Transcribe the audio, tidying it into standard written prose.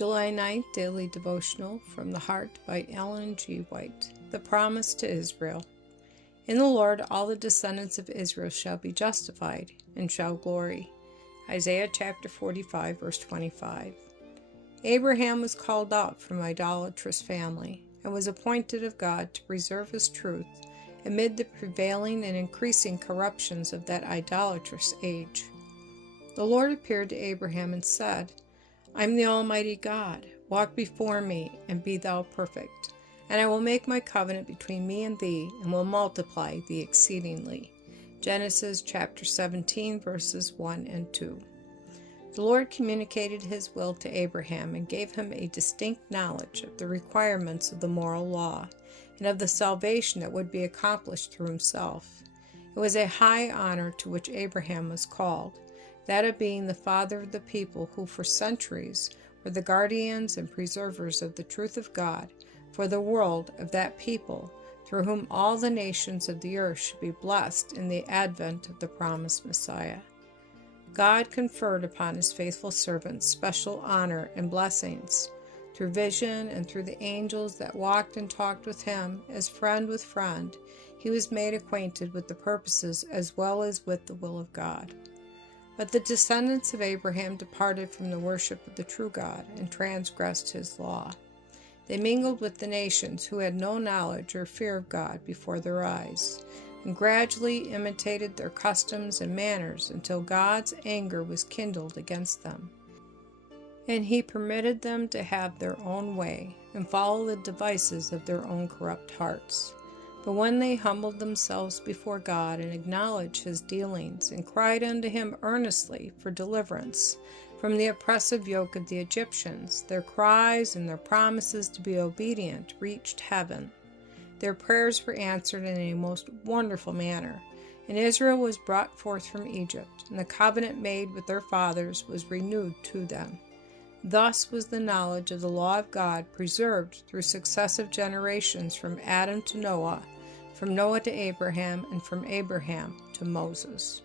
July 9th, Daily Devotional from the Heart by Ellen G. White. The Promise to Israel. In the Lord all the descendants of Israel shall be justified, and shall glory. Isaiah chapter 45, verse 25. Abraham was called out from idolatrous family, and was appointed of God to preserve his truth amid the prevailing and increasing corruptions of that idolatrous age. The Lord appeared to Abraham and said, I am the Almighty God. Walk before me, and be thou perfect. And I will make my covenant between me and thee, and will multiply thee exceedingly. Genesis chapter 17, verses 1 and 2. The Lord communicated his will to Abraham and gave him a distinct knowledge of the requirements of the moral law, and of the salvation that would be accomplished through himself. It was a high honor to which Abraham was called, that of being the father of the people who for centuries were the guardians and preservers of the truth of God for the world of that people, through whom all the nations of the earth should be blessed in the advent of the promised Messiah. God conferred upon his faithful servants special honor and blessings. Through vision and through the angels that walked and talked with him as friend with friend, he was made acquainted with the purposes as well as with the will of God. But the descendants of Abraham departed from the worship of the true God and transgressed his law. They mingled with the nations who had no knowledge or fear of God before their eyes, and gradually imitated their customs and manners until God's anger was kindled against them. And he permitted them to have their own way and follow the devices of their own corrupt hearts. But when they humbled themselves before God and acknowledged his dealings, and cried unto him earnestly for deliverance from the oppressive yoke of the Egyptians, their cries and their promises to be obedient reached heaven. Their prayers were answered in a most wonderful manner, and Israel was brought forth from Egypt, and the covenant made with their fathers was renewed to them. Thus was the knowledge of the law of God preserved through successive generations from Adam to Noah, from Noah to Abraham, and from Abraham to Moses.